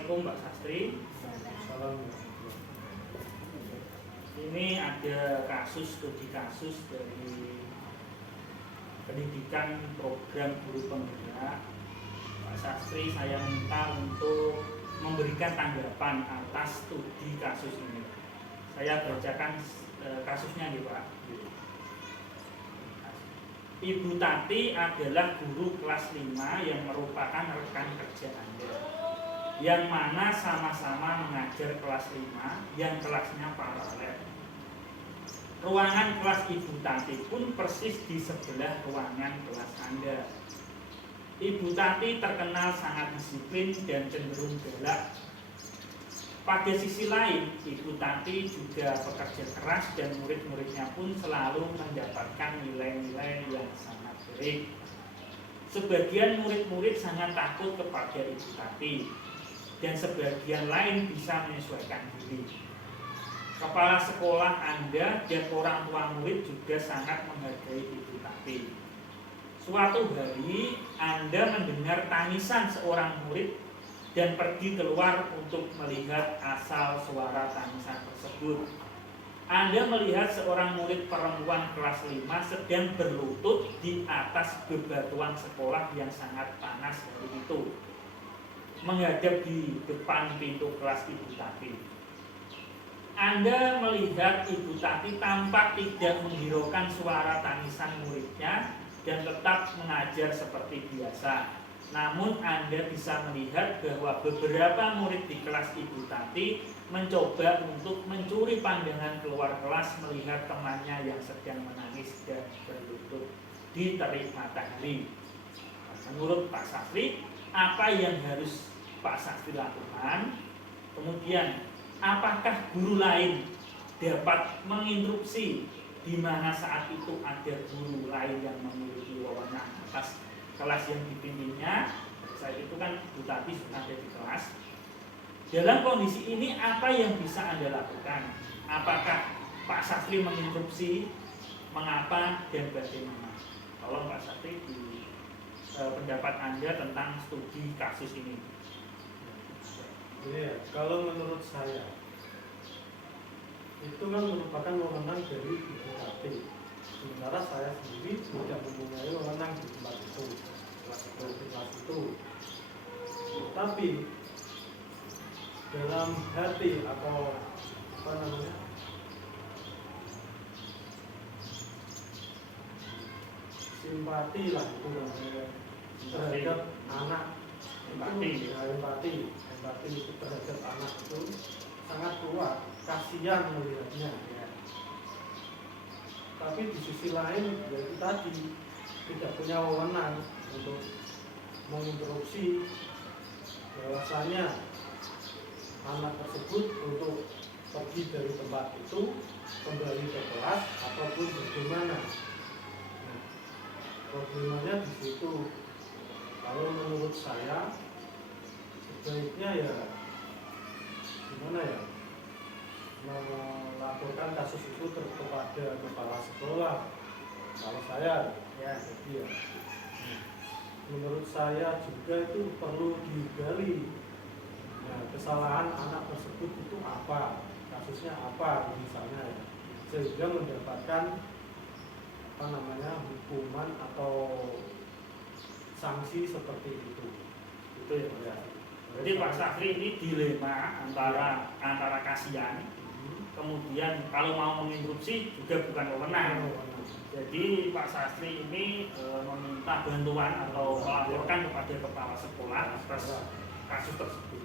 Assalamualaikum Pak Sastri. Ini ada studi kasus dari pendidikan program guru penggerak. Pak Sastri saya minta untuk memberikan tanggapan atas studi kasus ini. Saya bacakan kasusnya nih Pak. Ibu Tati adalah guru kelas 5 yang merupakan rekan kerja Anda, yang mana sama-sama mengajar kelas 5 yang kelasnya paralel. Ruangan kelas Ibu Tati pun persis di sebelah ruangan kelas Anda. Ibu Tati terkenal sangat disiplin dan cenderung galak. Pada sisi lain, Ibu Tati juga pekerja keras dan murid-muridnya pun selalu mendapatkan nilai-nilai yang sangat baik. Sebagian murid-murid sangat takut kepada Ibu Tati, dan sebagian lain bisa menyesuaikan diri. Kepala sekolah Anda dan orang tua murid juga sangat menghargai Ibu Tati. Suatu hari Anda mendengar tangisan seorang murid dan pergi keluar untuk melihat asal suara tangisan tersebut. Anda melihat seorang murid perempuan kelas 5 sedang berlutut di atas bebatuan sekolah yang sangat panas hari itu, menghadap di depan pintu kelas Ibu Tati. Anda melihat Ibu Tati tampak tidak menghiraukan suara tangisan muridnya dan tetap mengajar seperti biasa. Namun Anda bisa melihat bahwa beberapa murid di kelas Ibu Tati mencoba untuk mencuri pandangan keluar kelas melihat temannya yang sedang menangis dan berlutut di terik matahari. Menurut Pak Sastri, apa yang harus Pak Sastri lakukan? Kemudian, apakah guru lain dapat menginstruksi di mana saat itu ada guru lain yang memiliki wewenang atas kelas yang dipimpinnya? Saat itu kan Bu Tati sudah ada di kelas. Dalam kondisi ini apa yang bisa Anda lakukan? Apakah Pak Sastri menginstruksi mengapa dan bagaimana? Tolong Pak Sastri di pendapat Anda tentang studi kasus ini. Ya, kalau menurut saya itu kan merupakan wewenang dari Ibu Tati. Sementara saya sendiri tidak mempunyai wewenang di tempat itu, kelas itu. Tapi dalam hati atau apa namanya, simpati lah itu namanya, terhadap anak, empati itu terhadap anak itu sangat kuat, kasihan melihatnya. Tapi di sisi lain, yaitu tadi tidak punya wewenang untuk menginstruksi bahwasanya anak tersebut untuk pergi dari tempat itu, kembali ke kelas ataupun bagaimana. Nah, problemnya di situ. Kalau menurut saya, sebaiknya ya gimana ya, melaporkan kasus itu kepada kepala sekolah. Kalau saya ya, jadi ya, menurut saya juga itu perlu digali. Nah, kesalahan anak tersebut itu apa, kasusnya apa misalnya ya, sehingga mendapatkan apa namanya, hukuman atau sanksi seperti itu. Itu ya. Jadi Pak Sastri ini dilema antara kasihan, kemudian kalau mau menginstruksi juga bukan wewenang. Jadi Pak Sastri ini meminta bantuan atau melaporkan kepada kepala sekolah atas kasus tersebut.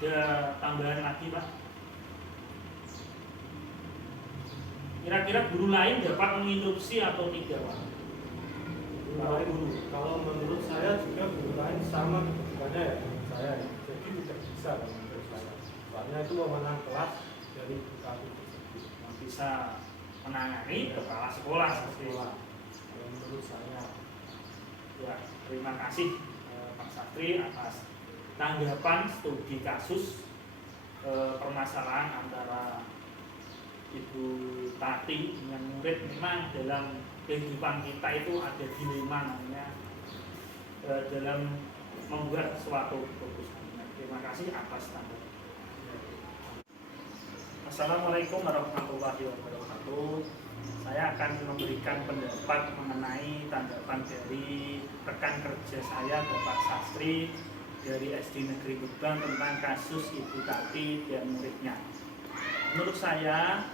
Ada tambahan lagi Pak? Kira-kira guru lain dapat menginstruksi atau tidak Pak? Kalau menurut saya juga guru lain sama kedudukannya ya, saya ya. Jadi tidak bisa kalau menurut saya. Soalnya itu wewenang kelas dari Tati tersebut Yang bisa menangani kepala sekolah seperti itu. Kalau menurut saya. Ya, terima kasih Pak Sastri atas tanggapan studi kasus permasalahan antara Ibu Tati dengan murid. Memang dalam kehidupan kita itu ada dilema namanya dalam membuat suatu keputusan. Terima kasih atas tanggapan. Assalamualaikum warahmatullahi wabarakatuh. Saya akan memberikan pendapat mengenai tanggapan dari rekan kerja saya, Bapak Sastri dari SD Negeri Gebang, tentang kasus Ibu Tati dan muridnya. Menurut saya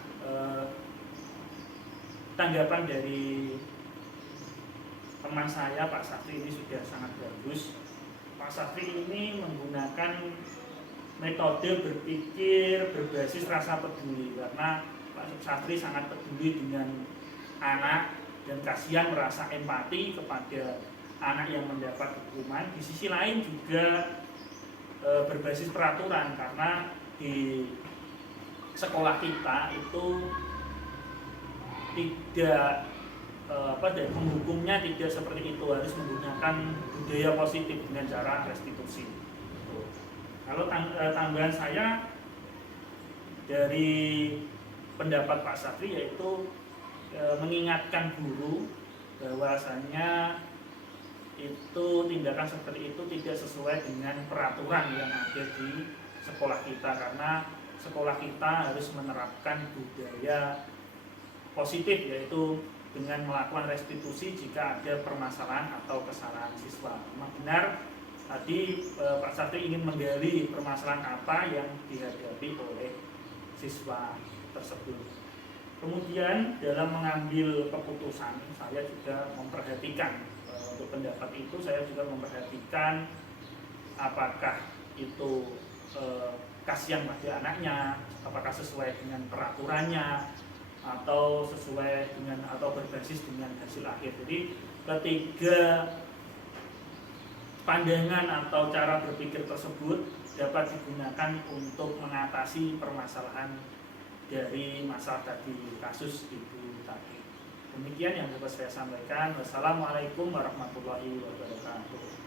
tanggapan dari teman saya Pak Sastri ini sudah sangat bagus. Pak Sastri ini menggunakan metode berpikir berbasis rasa peduli, karena Pak Sastri sangat peduli dengan anak dan kasihan, merasa empati kepada anak yang mendapat hukuman. Di sisi lain juga berbasis peraturan, karena di sekolah kita itu tidak dan menghukumnya tidak seperti itu, harus menggunakan budaya positif dengan cara restitusi. Kalau tambahan saya dari pendapat Pak Sastri, yaitu mengingatkan guru bahwasanya itu tindakan seperti itu tidak sesuai dengan peraturan yang ada di sekolah kita, karena sekolah kita harus menerapkan budaya positif, yaitu dengan melakukan restitusi jika ada permasalahan atau kesalahan siswa. Memang benar tadi Pak Sastri ingin menggali permasalahan apa yang dihadapi oleh siswa tersebut. Kemudian dalam mengambil keputusan, saya juga memperhatikan untuk pendapat itu, saya juga memperhatikan apakah itu kasihan pada anaknya, apakah sesuai dengan peraturannya, atau sesuai dengan atau berbasis dengan hasil akhir. Jadi ketiga pandangan atau cara berpikir tersebut dapat digunakan untuk mengatasi permasalahan dari masalah tadi, kasus Ibu Tati. Demikian yang dapat saya sampaikan. Wassalamualaikum warahmatullahi wabarakatuh.